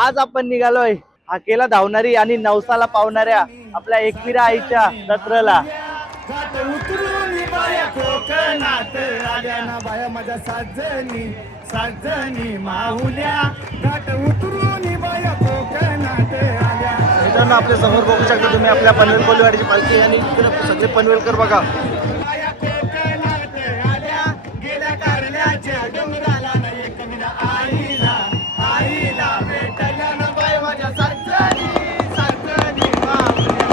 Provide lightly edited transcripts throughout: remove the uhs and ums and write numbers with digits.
आज आपण निघालोय हाकेला धावणारी आणि नवसाला पावणाऱ्या आपल्या एकविरा आईच्या जत्रेला। घाट उतरून बाया कोकणात आल्या ना बाया माझ्या साजनी माहुल्या घाट उतरून बाया कोकणात आल्या। मित्रांनो आपल्या समोर बघू शकता तुम्ही आपल्या पनवेल कोल्हेवाडीची पालखी आणि इकडे सगळे पनवेलकर बघा। बाया कोकणात आल्या गेल्या कारल्याच्या डोंगराला ना एक मिना आईला भेटल्या ना बाया माझ्या साजनी माहुल्या।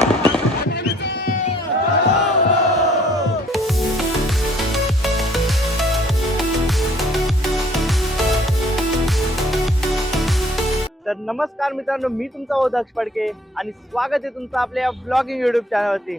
तर नमस्कार मित्रांनो, मी तुमचा ओदक्ष फडके आणि स्वागत आहे तुमचं आपल्या या ब्लॉगिंग युट्यूब चॅनलवरती।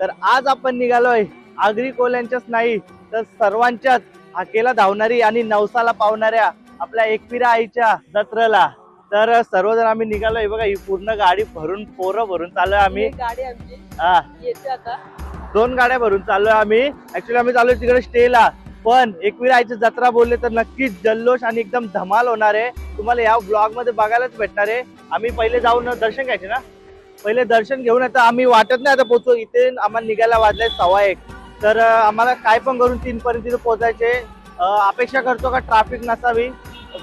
तर आज आपण निघालोय आगरी कोल्ह्यांच्याच नाही तर सर्वांच्याच हाकेला धावणारी आणि नवसाला पावणाऱ्या आपल्या एकविरा आईच्या जत्रेला। तर सर्वजण आम्ही निघालोय बघा, ही पूर्ण गाडी भरून पोरं भरून चाललोय आम्ही। गाडी आमची हा येते आता 2 गाड्या भरून चाललोय आम्ही। ऍक्च्युली आम्ही चाललोय तिकडे स्टेला, पण एकविरा आईची जत्रा बोलले तर नक्कीच जल्लोष आणि एकदम धमाल होणार आहे। तुम्हाला या ब्लॉग मध्ये बघायलाच भेटणार आहे। आम्ही पहिले जाऊन दर्शन घ्यायचे ना, पहिले दर्शन घेऊन आता आम्ही वाटत नाही आता पोहोचू। इथे आम्हाला निघायला वाजले 1:15, तर आम्हाला काय पण करून 3 पर्यंत तिथे पोहोचायचे। अपेक्षा करतो का ट्रॅफिक नसावी,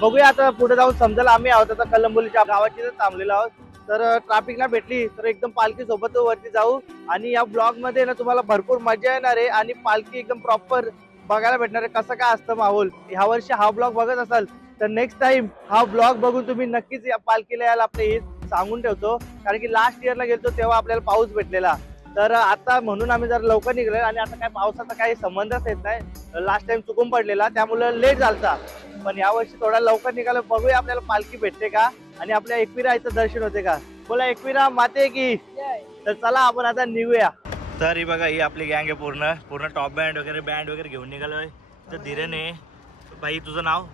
बघूया आता पुढे जाऊन समजेल। आम्ही आहोत आता कलंबोलीच्या गावाची थांबलेलो आहोत, तर ट्रॅफिक ना भेटली तर एकदम पालखी सोबत वरती जाऊ आणि या ब्लॉग मध्ये ना तुम्हाला भरपूर मजा येणार आहे आणि पालखी एकदम प्रॉपर बघायला भेटणार आहे कसं काय असतं माहोल। ह्या वर्षी हा ब्लॉग बघत असाल तर नेक्स्ट टाइम हा ब्लॉग बघून तुम्ही नक्कीच या पालखीला यायला आपले हे सांगून ठेवतो, कारण की लास्ट इयरला गेलतो तेव्हा आपल्याला पाऊस भेटलेला। तर आता म्हणून आम्ही जर लवकर निघलोय आणि आता काय पावसाचा काही संबंधच येत नाही। लास्ट टाइम चुकून पडलेला त्यामुळे लेट झालता, पण यावर्षी थोडा लवकर निघालो। बघूया आपल्याला पालखी भेटते का आणि आपल्या एकविरा आईचं दर्शन होते का। बोला एकविरा माते की। तर चला आपण आता निघूया। तर ही बघा, ही आपली गँग आहे पूर्ण टॉप बँड वगैरे घेऊन निघालोय। तर धीरेने बाई, तुझं नाव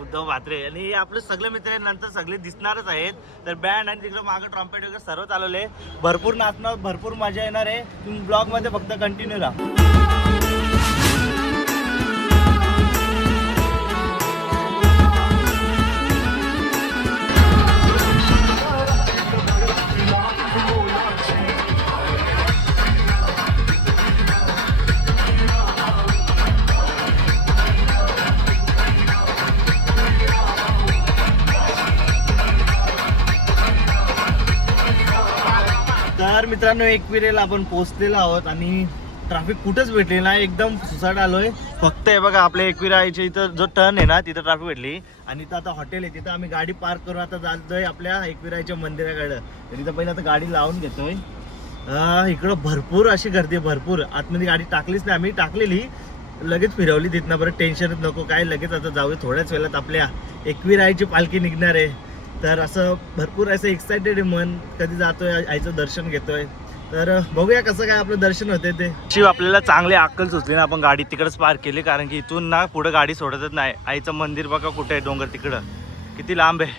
उद्धव म्हात्रे आणि हे आपले सगळे मित्र आहेत, नंतर सगळे दिसणारच आहेत। तर बँड आणि तिकडे मागे ट्रम्पेट वगैरे सर्व चालवले, भरपूर नाचणार, भरपूर मजा येणार आहे। तुम्ही ब्लॉग मध्ये फक्त कंटिन्यू राहा। तर मित्रांनो एकविरेला आपण पोहोचलेलो आहोत आणि ट्रॅफिक कुठंच भेटले नाही, एकदम सुसाट आलोय। फक्त हे बघा आपल्या एकविरा आईच्या इथं जो टर्न आहे ना तिथं ट्रॅफिक भेटली आणि इथं आता हॉटेल आहे, तिथं आम्ही गाडी पार्क करून आता जातोय आपल्या एकविरा आईच्या मंदिराकडे। तर इथं पहिले आता गाडी लावून घेतोय। इकडं भरपूर अशी गर्दी, भरपूर आतमध्ये गाडी टाकलीच नाही, आम्ही टाकलेली लगेच फिरवली तिथनं। बरं टेन्शनच नको काय, लगेच आता जाऊया थोड्याच वेळात आपल्या एकविरा आईची पालखी निघणार आहे। तर असं भरपूर असं एक्साइटेड आहे मन, कधी जातोय आईचं दर्शन घेतोय। तर बघूया कसं काय आपलं दर्शन होते ते। शिव आपल्याला चांगली अक्कल सुचली ना, आपण गाडी तिकडच पार्क केली, कारण की इथून ना पुढे गाडी सोडतच नाही। आईचं मंदिर बघा कुठे आहे, डोंगर तिकडं किती लांब आहे।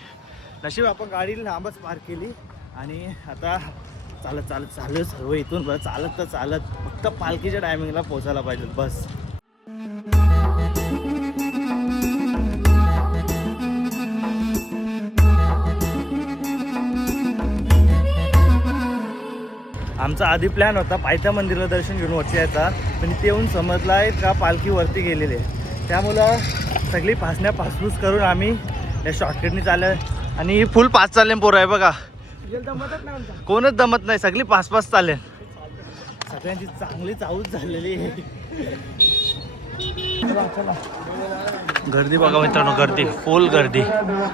नशीब आपण गाडी लांबच पार्क केली आणि आता चालत चालू सर्व इथून बस चालत फक्त पालखीच्या टायमिंगला पोहोचायला पाहिजे बस। आमचा आधी प्लॅन होता पायथ्या मंदिराला दर्शन घेऊन वरती यायचा, पण ते येऊन समजला आहे का पालखी वरती गेलेली आहे। त्यामुळं सगळी पासपूस करून आम्ही या शॉर्टकटनी चाललोय आणि फुल पास चालले पोरं आहे बघा, कोणच दमत नाही, सगळी पास चालले। सगळ्यांची चांगली चाऊच झालेली आहे। गर्दी बघा मित्रांनो, गर्दी फुल गर्दी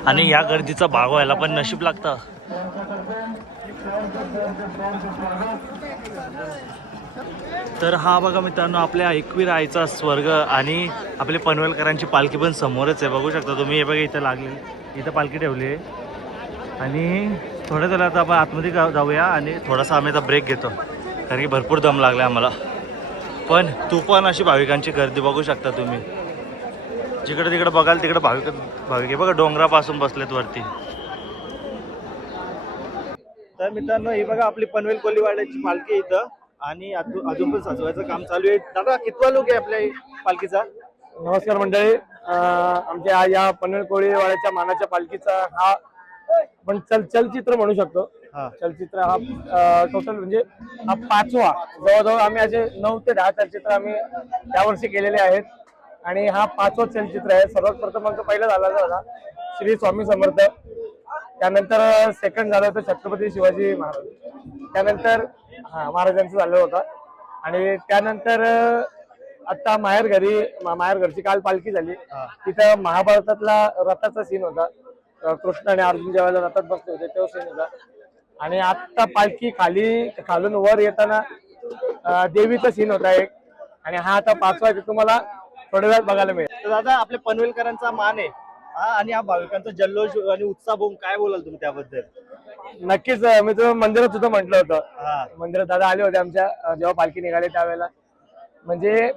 आणि या गर्दीचा भाग व्हायला पण नशीब लागतं। तर हा बघा मित्रांनो आपल्या एकविरा आईचा स्वर्ग आणि आपले पनवेलकरांची पालखी पण समोरच आहे, बघू शकता तुम्ही। हे बघा इथं लागले, इथं पालखी ठेवली आहे आणि थोड्या वेळात आता आपण आतमध्ये जाऊया आणि थोडासा आम्ही आता ब्रेक घेतो, कारण की भरपूर दम लागला आम्हाला। पण तुफान अशी भाविकांची गर्दी बघू शकता तुम्ही, जिकडे तिकडे बघाल तिकडे भाविक बघा डोंगरापासून बसलेत वरती। तर मित्रांनो ही बघा आपली पनवेल कोल्हेवाड्याची पालखी इथं आणि अजून पण सजवायचं काम चालू आहे। दादा कितवा लोक आहे आपल्या पालखीचा? नमस्कार मंडळी, आमच्या या पनवेल कोळीवाड्याच्या मानाच्या पालखीचा हा पण चलचित्र म्हणू शकतो. हा. चलचित्र हा टोटल म्हणजे हा 5वा. जवळजवळ आम्ही असे 9 ते 10 चलचित्र आम्ही यावर्षी केलेले आहेत आणि हा 5वा चलचित्र आहे. सर्वात प्रथम आमचं पहिलं झालं होता श्री स्वामी समर्थ, त्यानंतर सेकंड झालं होतं छत्रपती शिवाजी महाराज, त्यानंतर महाराजांचं झालं होतं आणि त्यानंतर आता माहेर घरची काल पालखी झाली. तिथं महाभारतातला रथाचा सीन होता. कृष्ण आणि अर्जुन जेव्हा रथात बसले होते तो सीन होता. आणि आता पालखी खालून वर येताना देवीचा सीन होता एक. आणि हा आता 5वा आहे, तुम्हाला थोड्या वेळात बघायला मिळेल. तर दादा आपल्या पनवेलकरांचा मान आहे आणि हा भाविकांचा जल्लोष आणि उत्साह बघून काय बोलाल तुम्ही त्याबद्दल? नक्कीच. मी तुम्ही मंदिरात सुद्धा म्हटलं होतं. मंदिरात दादा आले होते आमच्या जेव्हा पालखी निघाली त्यावेळेला. म्हणजे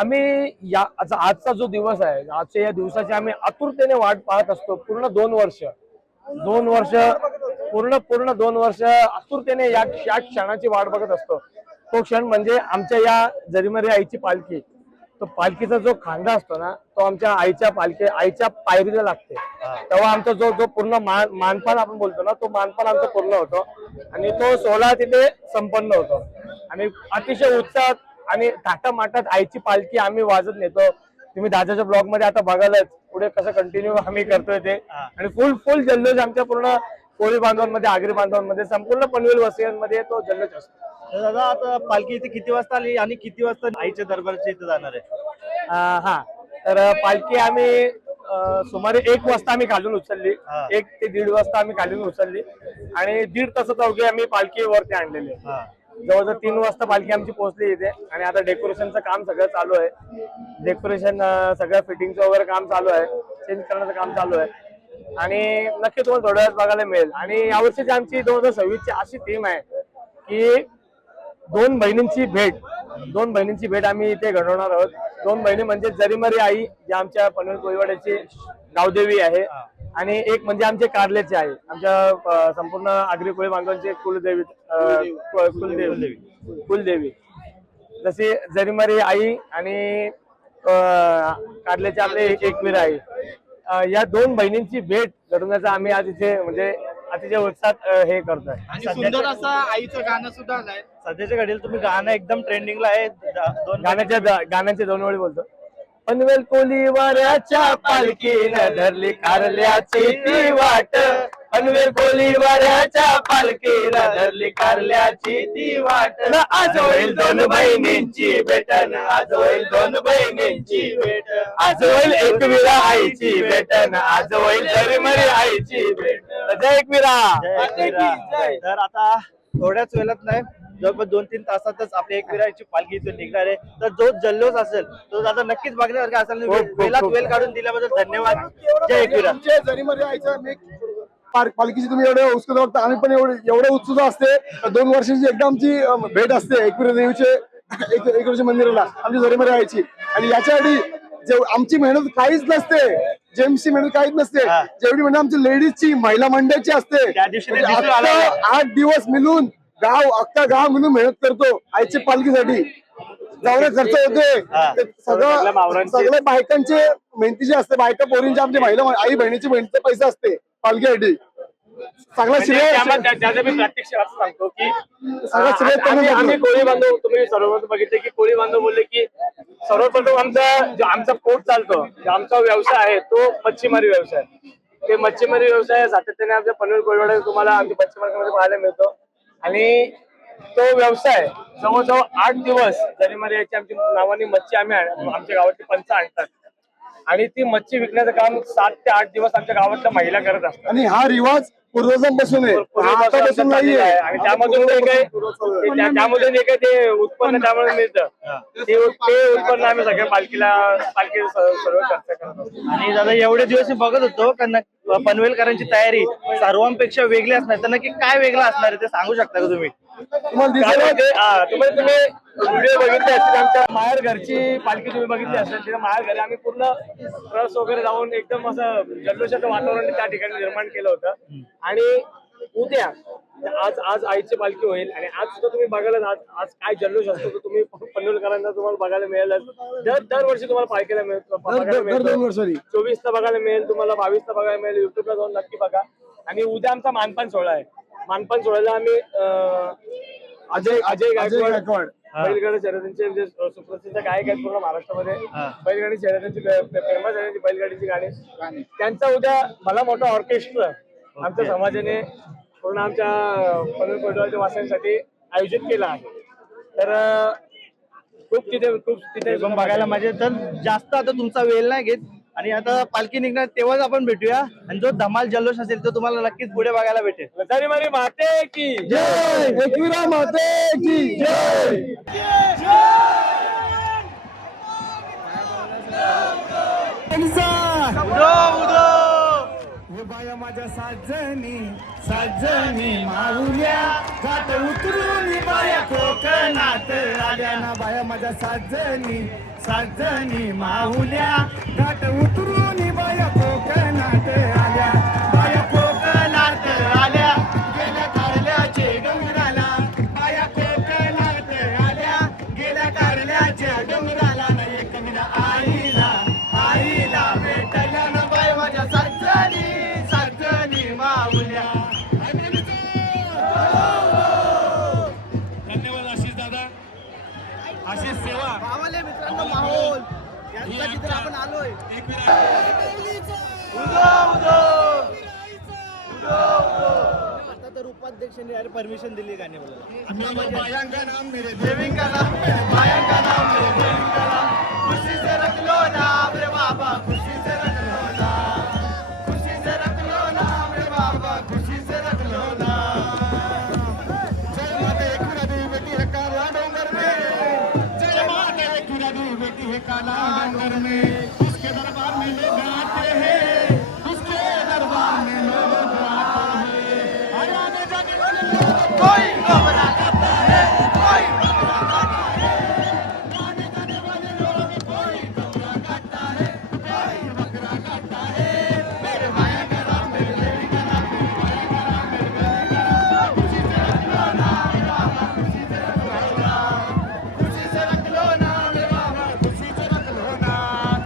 आम्ही आजचा जो दिवस आहे, आजच्या या दिवसाची आम्ही आतुरतेने वाट पाहत असतो. पूर्ण 2 वर्ष पूर्ण 2 वर्ष आतुरतेने या क्षणाची वाट बघत असतो. तो क्षण म्हणजे आमच्या या जरीमरी आईची पालखी. तो पालखीचा जो खांदा असतो ना, तो आमच्या आईच्या पायरीला लागते. तेव्हा आमचा जो पूर्ण मानपान आपण बोलतो ना, तो मानपान आमचा पूर्ण होतो आणि तो सोहळा तिथे संपन्न होतो. आणि अतिशय उत्साहात आणि थाटामाटात आईची पालखी आम्ही वाजत नेतो. तुम्ही दादाच्या ब्लॉग मध्ये आता बघायलाच पुढे कसं कंटिन्यू आम्ही करतोय ते. आणि फुल जल्लोष आमच्या पूर्ण कोळी बांधवांमध्ये, आगरी बांधवांमध्ये, संपूर्ण पनवेल वसियांमध्ये तो जल्लोष असतो. दादा आता पालखी इथे किती वाजता आली आणि किती वाजता आईच्या दरबारच्या इथे जाणार आहे? तर पालखी आम्ही सुमारे 1 वाजता आम्ही खालून उचलली. 1 ते 1.5 वाजता आम्ही खालून उचलली आणि 1.5 तासात अवघी आम्ही पालखी वरती आणलेली. जवळजवळ 3 वाजता पालखी आमची पोहोचली इथे. आणि आता डेकोरेशनचं काम सगळं चालू आहे. डेकोरेशन सगळं फिटिंगचं वगैरे काम चालू आहे, चेंज करण्याचं काम चालू आहे. आणि नक्की तुम्हाला थोड्या वेळात बघायला मिळेल. आणि यावर्षीची आमची 2026ची अशी थीम आहे की 2 बहिणींची भेट आम्ही इथे घडवणार आहोत. 2 बहिणी म्हणजे जरीमरी आई जी आमच्या पनवेल कोळीवाड्याची गावदेवी आहे आणि एक म्हणजे आमचे कारल्याची आई, आमच्या संपूर्ण आगरी कोळी बांधवांची कुलदेवी. जशी जरीमरी आई आणि कारल्याची आपले एकवीरा आई, या 2 बहिणींची भेट घडवण्याचा आम्ही आज इथे म्हणजे अतिशय उत्साहात हे करतोय. आणि सुंदर असं आईचं गाणं सुद्धा आलंय. सध्याच्या घडीला तुम्ही गाणं एकदम ट्रेंडिंगला आहे. गाण्याचे 2 वेळी बोलतो. पनवेल कोळीवाड्याच्या पालखीनं धरली कारल्याची ती वाट. पनवेल कोळीवाड्याच्या पालखीनं धरली कारल्याची ती वाट. आज होईल 2 बहिणींची भेटन, आज होईल 2 बहिणींची भेट, आज होईल एकविरा आईची भेटन, आज होईल जरीमरी आईची भेट. जय एकविरा. तर आता थोड्याच वेळात नाही, जवळपास 2-3 तासातच आपल्या एकविराची पालखी इथून निघणार आहे. तर जो जल्लोष असेल तो दादा नक्कीच बघण्यासारखा असेल. वेळात वेळ काढून दिल्याबद्दल धन्यवाद. जय एकविरा. जरीमरी आईचं पालखीची तुम्ही एवढं उत्सुक बघता, आम्ही पण एवढं उत्सुक असते. 2 वर्षाची एकदा आमची भेट असते एकविरा देवीचे एकविराच्या मंदिराला आमची जरीमरी आईची. आणि याच्यासाठी आमची मेहनत काहीच नसते, जेम्सची मेहनत काहीच नसते. जेवढी मेहनत आमची लेडीजची, महिला मंडळाची असते. त्या दिवशी 8 दिवस मिळून अख्खा गाव मिळून मेहनत करतो आईच्या पालखीसाठी. जेवढे खर्च होते सगळं बायकांचे मेहनतीचे असते. बायका पोरींचे, आमच्या महिला आई बहिणीची मेहनतीचे पैसे असते पालखीसाठी. सगळं श्रेय त्याचं मी प्रात्यक्षिक असं सांगतो की सगळं श्रेय आम्ही कोळी बांधव, तुम्ही सर्वप्रथम बघितले की कोळी बांधव बोलले की सर्वप्रथम आमचा पोट चालतो, आमचा व्यवसाय आहे तो मच्छीमारी व्यवसाय. ते मच्छीमारी व्यवसाय सातत्याने आमच्या पनवेल कोळीवाड्यात तुम्हाला आमच्या मच्छीमार्गामध्ये पाहायला मिळतो. आणि तो व्यवसाय जवळजवळ 8 दिवस जरीमरी याची आमची नावाने मच्छी आम्ही आमच्या गावातली पंच आणतात आणि ती मच्छी विकण्याचं काम 7 ते 8 दिवस आमच्या गावातल्या महिला करत असतात. आणि हा रिवाज पूर्वजांपासून आहे, आतापासून नाहीये. आणि त्यामधून ते उत्पन्न त्यामुळे मिळतं. ते उत्पन्न आम्ही सगळ्या पालखी सर्व खर्च करत असतो. आणि दादा एवढे दिवस मी बघत होतो का पनवेलकरांची तयारी सर्वांपेक्षा वेगळी असणार, तर नक्की काय वेगळं असणार आहे ते सांगू शकता का तुम्ही? तुम्ही व्हिडिओ बघितले असतील, आमच्या माहेर घरची पालखी तुम्ही बघितली असेल. तिथे माहेर घरी आम्ही पूर्ण रस वगैरे जाऊन एकदम असं जल्लोषाचं वातावरण त्या ठिकाणी निर्माण केलं होतं. आणि उद्या आज आज आईची पालखी होईल आणि आज सुद्धा तुम्ही बघायला आज आज काय जल्लोष असतो तो तुम्ही पनवेलकरांना तुम्हाला बघायला मिळेल. दरवर्षी तुम्हाला पालखीला बघायला दर 2 मिळेल. वर्षांनी 24 ला बघायला मिळेल तुम्हाला, 22 ला बघायला मिळेल. युट्यूबला जाऊन नक्की बघा. आणि उद्या आमचा मानपान सोहळा आहे. मानपान सोहळ्याला आम्ही अजय गायकवाड बैलगाडी शर्यतींचे म्हणजे सुप्रसिद्ध गायक आहेत पूर्ण महाराष्ट्रामध्ये. बैलगाडी शर्यतींची फेमस आहे बैलगाडीची गाणी. त्यांचा उद्या भला मोठा ऑर्केस्ट्रा आमच्या समाजाने पूर्ण आमच्या पनवेल पैठणच्या वासियांसाठी आयोजित केला आहे. तर खूप तिथे पण बघायला मजा तर जास्त आता तुमचा वेळ नाही घेत आणि आता पालखी निघणार तेव्हाच आपण भेटूया आणि जो धमाल जल्लोष असेल तो तुम्हाला नक्कीच पुढे बघायला भेटेल. लचारी मारी माते की जय एकविरा माते की जय. बाया माझ्या साजनी माहुल्या घाट उतरून बाया कोकणात आल्या ना. बाया माझ्या साजनी माहुल्या घाट उतरून बाया कोकणात आल्या. बाया कोकणात आल्या गेल्या कारल्याचे डोंगराला. बाया कोकणात आल्या गेल्या कारल्याच्या डोंगराला. ना एक मिना आईला भेटल्या ना. बाया माझ्या साजनी माहुल्या. धन्यवाद आशिष दादा. आशिष सेवा मित्रांनो माहोल यांच्या जिथे आपण आलोय आता तर उपाध्यक्षांनी यार परमिशन दिली गाणे बोलायला. बायांका नाम मेरे देविंका नाम बायांका नाम देविंका नाम खुशी से रख लो नाम रे बाबा खुशी से रख लो नाम. खुशी से रख लो नाम रे बाबा खुशी से रख लो नाम. जय माता एकविरा देवी बेटी है काला डोंगर में. जय माता एकविरा देवी बेटी है काला डोंगर में. उसके दरबार में लोग आते हैं. उसके दरबार में लोग आते हैं. आने जाने वाले लोग कोई घबरा करता है कोई घबरा करता है. आने जाने वाले लोग कोई घबरा करता है. कोई घबरा करता है. मेरे माया का नाम मेरे देवी का नाम मेरे माया का नाम मेरे देवी का नाम. खुशी से रख लो नाम रे बाबा खुशी से रख लो नाम. खुशी से रख लो नाम रे बाबा खुशी से रख लो नाम.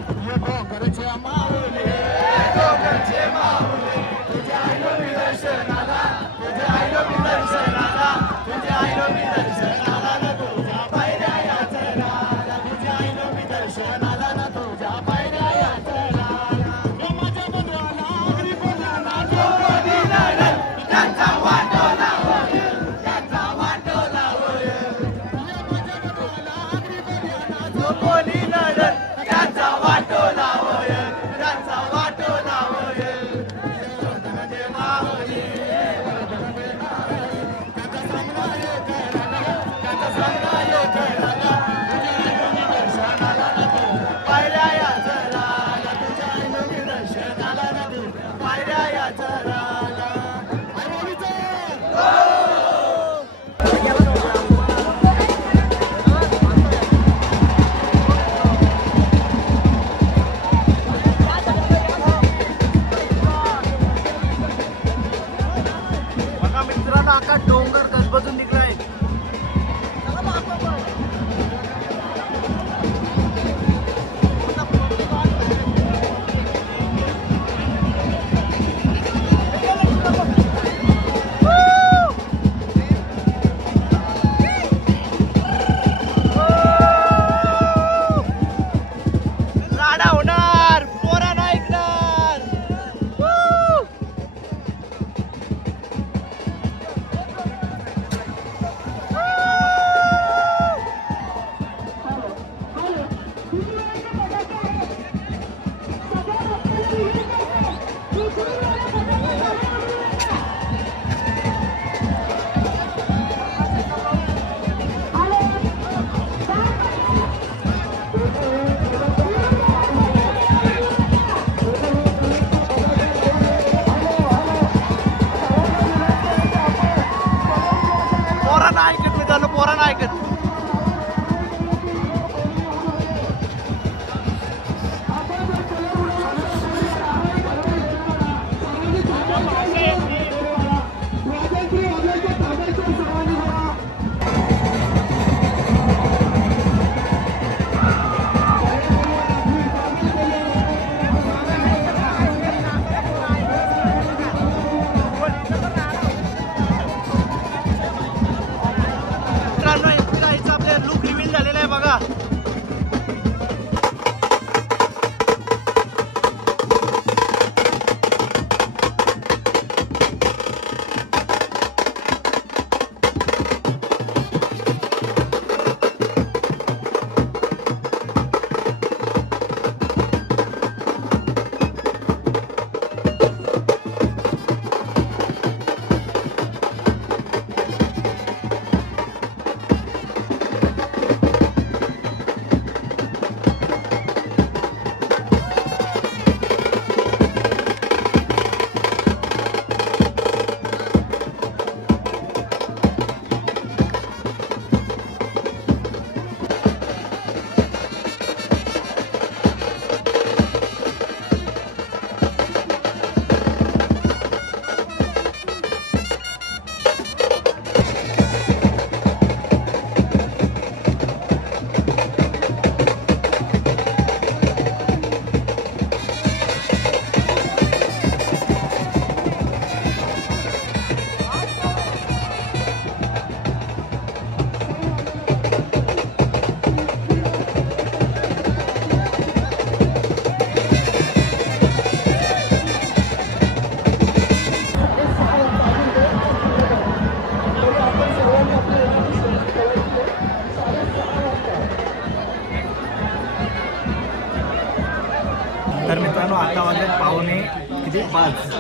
वाजले पावणे किती 5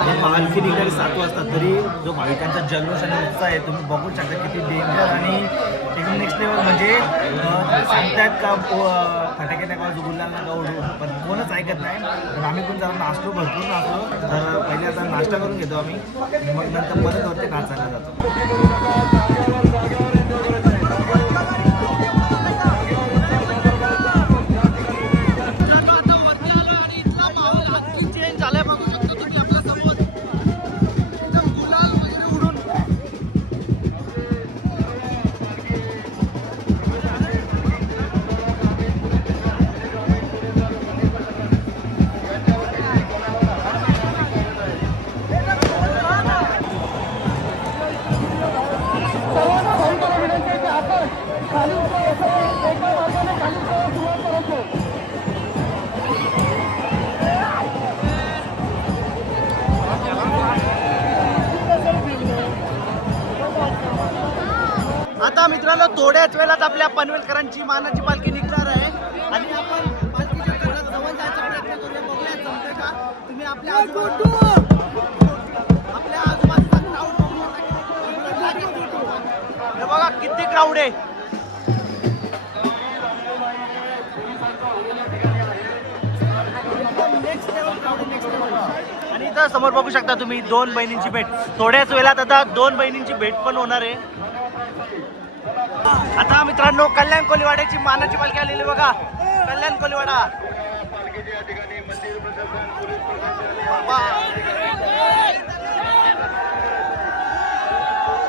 आणि पालखी निघाली 7 वाजता, तरी जो भाविकांचा जल्लोष आणि उत्साह आहे तुम्ही बघू शकता किती डेंजर आणि एकदम नेक्स्ट लेवल. म्हणजे सांगतात का फटाके नका वाजू, गुलाल नका उडू, पण कोणच ऐकत नाही. तर आम्ही पण जरा नाचलो, भरपूर नाचलो. तर पहिले आता नाश्ता करून घेतो आम्ही, मग नंतर परत वरती नाचायला जातो. आता मित्रांनो थोड्याच वेळात आपल्या पनवेलकरांची मानाची पालखी निघणार आहे आणि आपण पालखीच्या थोड्या जवळ जायचा प्रयत्न करूया. बघूया जमतंय का. तुम्ही आपल्या आजूबाजूचा क्राऊड हे बघा किती क्राऊड आहे. आणि इथं समोर बघू शकता तुम्ही 2 बहिणींची भेट. थोड्याच वेळात आता 2 बहिणींची भेट पण होणार आहे. आता मित्रांनो कल्याण कोलीवाड्याची मानाची पालखी आलेली बघा. कल्याण कोलीवाडा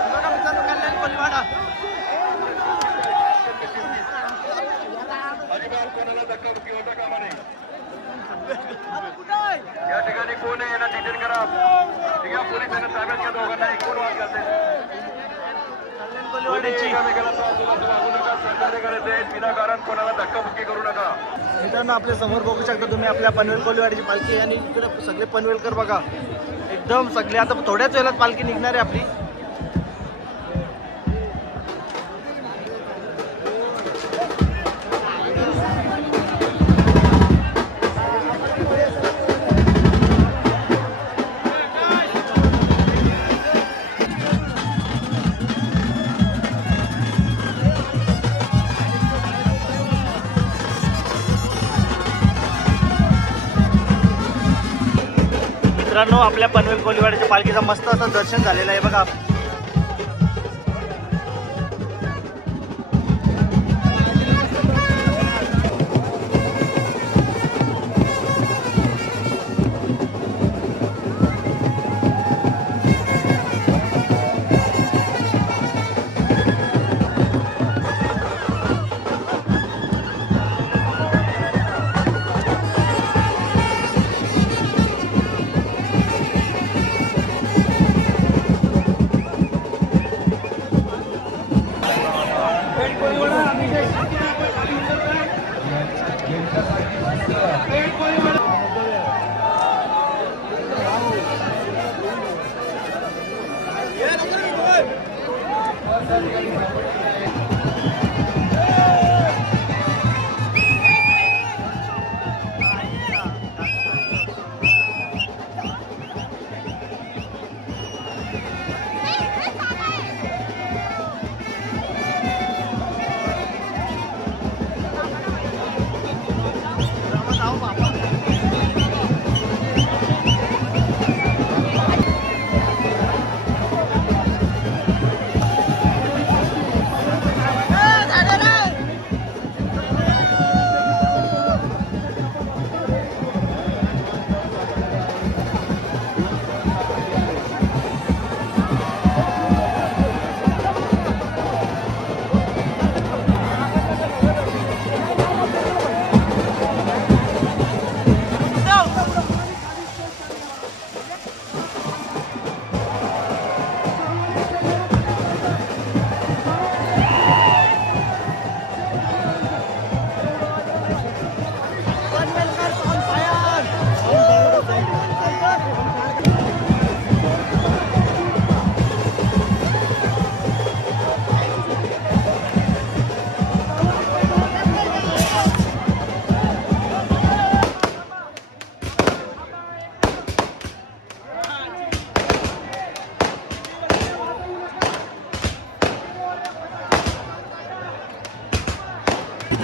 मित्रांनो कल्याण कोलीवाडा. या ठिकाणी कोण आहे यांना डिटेन करा. ठीक आहे, पोलिसांना ताब्यात घ्या दोघांना. कोण वाद घालते कल्याण कोलीवाड्याची विनाकारण कोणाला धक्काबुक्की करू नका. मित्रांनो आपल्या समोर बघू शकता तुम्ही आपल्या पनवेल कोलीवाडीची पालखी आणि इकडे सगळे पनवेलकर बघा एकदम सगळे. आता थोड्याच वेळात पालखी निघणार आहे आपली. मित्रांनो आपल्या पनवेल कोलीवाड्याच्या पालखीचा मस्त असं दर्शन झालेलं आहे बघा.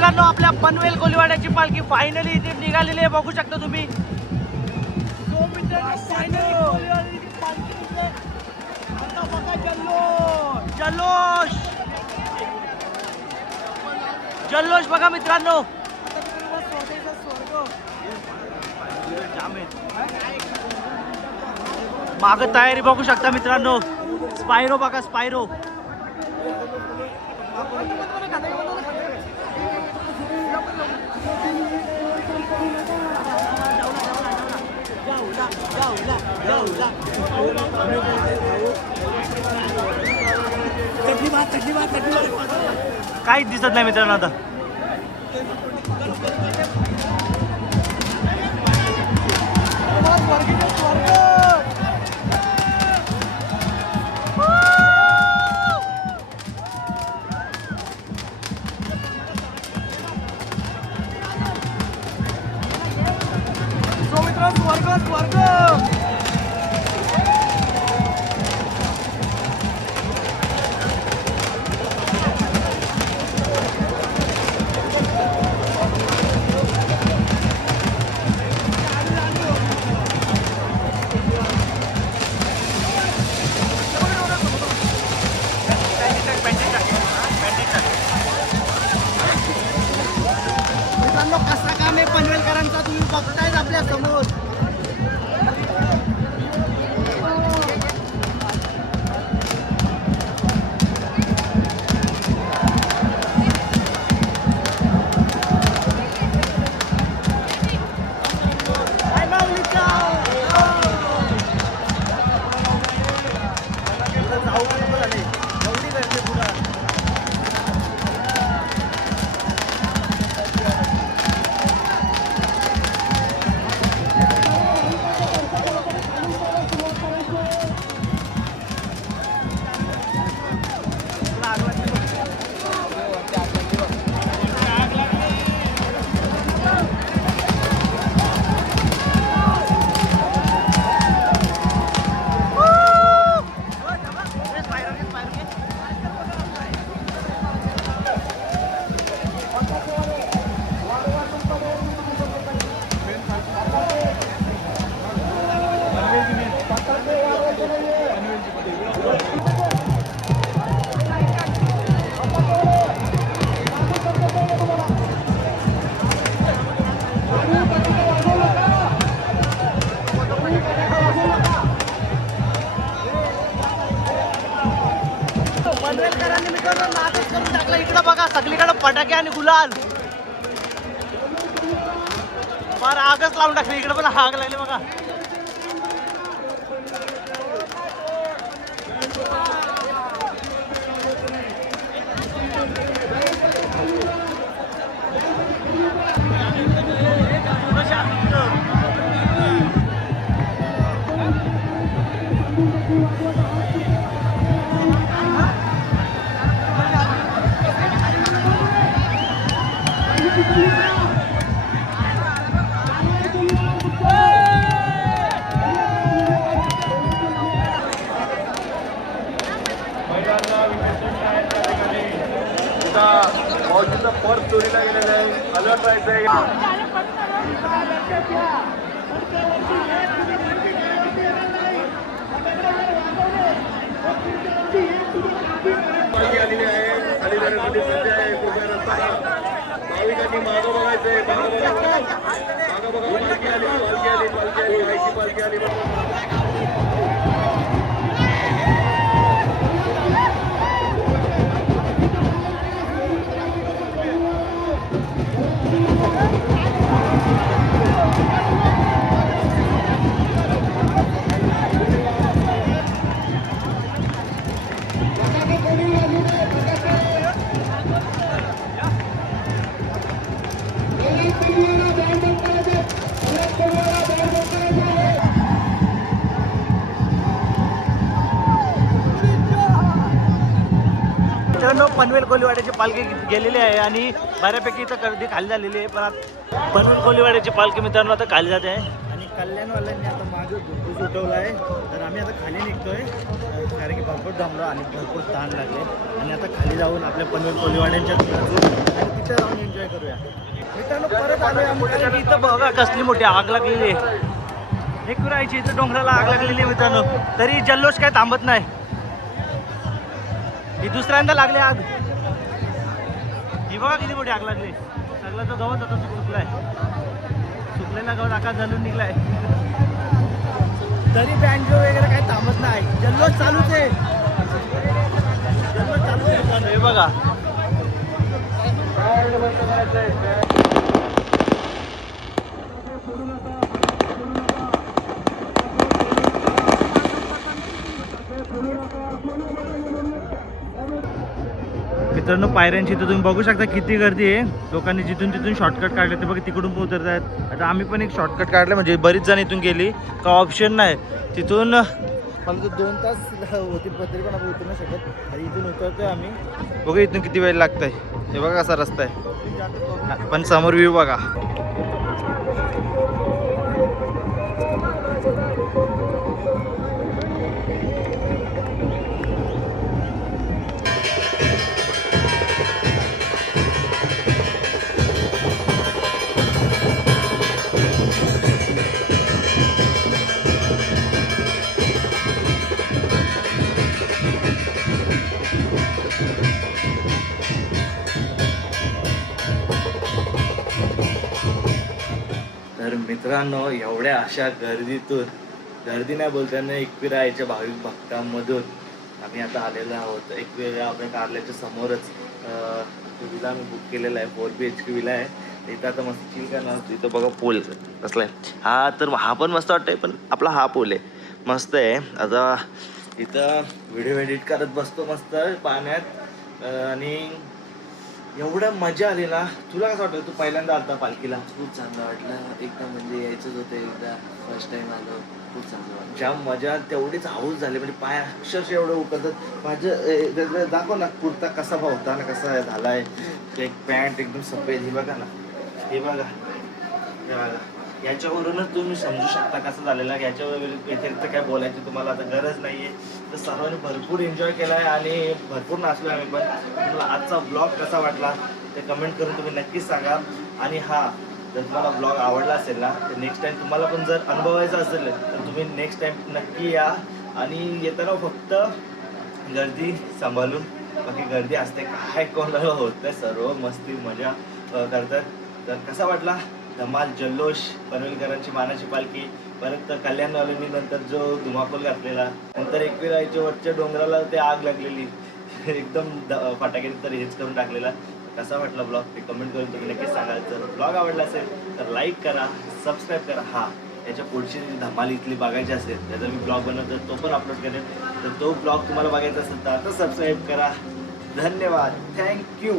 मित्रांनो आपल्या पनवेल कोलीवाड्याची पालखी फायनली इथे निघालेली आहे, बघू शकता तुम्ही. जल्लोष जल्लोष बघा मित्रांनो. माग तयारी बघू शकता मित्रांनो. स्पायरो बघा, स्पायरो. काहीच दिसत नाही मित्रांनो आता. मित्रांनो कसा काम आहे पनवेलकरांचा तुम्ही बघतायच आपल्या समोर. पनवेलकरांनी मित्रांनो नाटक करून टाकला. इकडं बघा सगळीकडे फटाके आणि गुलाल. फार आगच लावून टाकली. इकडे पण आग लागली बघा. पर्स चोरीला गेलेलं आहे. अलर्ट राहायचंय. पालखी आलेली आहे. खाली जाण्यासाठी सज्ज आहे. कृपया रस्ता भाविकांनी मागं बघायचंय. मागं बघा, पालखी आली, पालखी आली, पालखी आली, आईची पालखी आली. मित्रांनो पनवेल कोलीवाड्याची पालखी गेलेली आहे आणि बऱ्यापैकी इथं गर्दी खाली झालेली आहे. पण पनवेल कोलीवाड्याची पालखी मित्रांनो आता खाली जाते आहे आणि कल्याणवाल्यांनी आता मागे धुकूस उठवला आहे. तर आम्ही आता खाली निघतोय कारण की भरपूर दमलो आणि भरपूर ताण लागले आणि आता खाली जाऊन आपल्या पनवेल कोलीवाड्यांच्या तिथे जाऊन एन्जॉय करूया. मित्रांनो परत आलोय आम्ही, कारण की इथं बघा कसली मोठी आग लागलेली आहे. एकविरायची इथं डोंगराला आग लागलेली आहे मित्रांनो, तरी जल्लोष काय थांबत नाही. ही दुसऱ्यांदा लागली आग. ही बघा किती मोठी आग लागली. सगळा तो गवत होता सुकलाय, सुकलेला गवत आका जळून निघलाय. तरी बँजो वगैरे काही थांबत नाही, जल्लोष चालूच आहे. जल्लोष चालूच आहे मित्रांनो. हे बघा मित्रांनो, पायऱ्यांची तर तुम्ही बघू शकता किती गर्दी आहे. लोकांनी जिथून तिथून शॉर्टकट काढले, ते बघा तिकडून पोहोचत आहेत. आता आम्ही पण एक शॉर्टकट काढलं, म्हणजे बरीच जण इथून गेली का ऑप्शन नाही तिथून. मला तर 2 तास होती तरी पण आपण उतरू नाही शकत. आणि इथून उतरतोय आम्ही. बघा इथून किती वेळ लागत आहे. हे बघा कसा रस्ता आहे, पण समोर व्ह्यू बघा. तर मित्रांनो, एवढ्या अशा गर्दीतून, गर्दी नाही बोलताना एकविरायच्या भाविक भक्तांमधून आम्ही आता आलेलो आहोत. एकविरा आपल्या कारल्याच्या समोरच विला आम्ही बुक केलेला आहे. 4 BHK विला आहे. इथं आता मस्त चिल करणार. इथं बघा पूल कसला आहे हा, तर हा पण मस्त वाटतंय. पण आपला हा पूल आहे मस्त आहे. आता इथं व्हिडिओ एडिट करत बसतो मस्त पाण्यात. आणि एवढं मजा आली ना. तुला कसं वाटलं, तू पहिल्यांदा आलता पालखीला? खूप चांगलं वाटलं एकदम, म्हणजे यायचंच होतं एकदा, फर्स्ट टाइम आलो, खूप चांगलं वाटलं. जाम मजा, तेवढीच हाऊस झाली. म्हणजे पाय अक्षरशः एवढं उकळतात माझं. दाखव ना कुर्ता कसा भावता ना, कसा झालाय. एक पॅन्ट एकदम सफेद. हे बघा ना, हे बघा, हे बघा. याच्यावरूनच तुम्ही समजू शकता कसं झालेलं आहे. याच्यावर व्यतिरिक्त काय बोलायची तुम्हाला आता गरज नाही आहे. तर सर्वांनी भरपूर एन्जॉय केला आहे आणि भरपूर नाचलो आम्ही पण. तुम्हाला आजचा ब्लॉग कसा वाटला ते कमेंट करून तुम्ही नक्कीच सांगा. आणि हा, जर तुम्हाला ब्लॉग आवडला असेल ना, तर नेक्स्ट टाईम तुम्हाला पण जर अनुभवायचा असेल तर तुम्ही नेक्स्ट टाईम नक्की या. आणि येताना फक्त गर्दी सांभाळून, बाकी गर्दी असते काय कोणाला होत नाही, सर्व मस्ती मजा करतात. तर कसा वाटला धमाल जल्लोष, पनवेलकरांची मानाची पालखी, परत कल्याणवाल्यांनी नंतर जो धुमाकूल घातलेला, नंतर एकविरायच्या वरच्या डोंगराला ते आग लागलेली एकदम फटाक्याने तर हेच करून टाकलेला. कसा वाटला ब्लॉग ते कमेंट करून तुम्ही नक्कीच सांगा. जर ब्लॉग आवडला असेल तर लाईक करा, सबस्क्राईब करा. हा, याच्या पुढची धमाल इथली बघायची असेल, त्याचा मी ब्लॉग बनवतो तो पण अपलोड करेन. तर तो ब्लॉग तुम्हाला बघायचा असेल तर आता सबस्क्राईब करा. धन्यवाद, थँक्यू.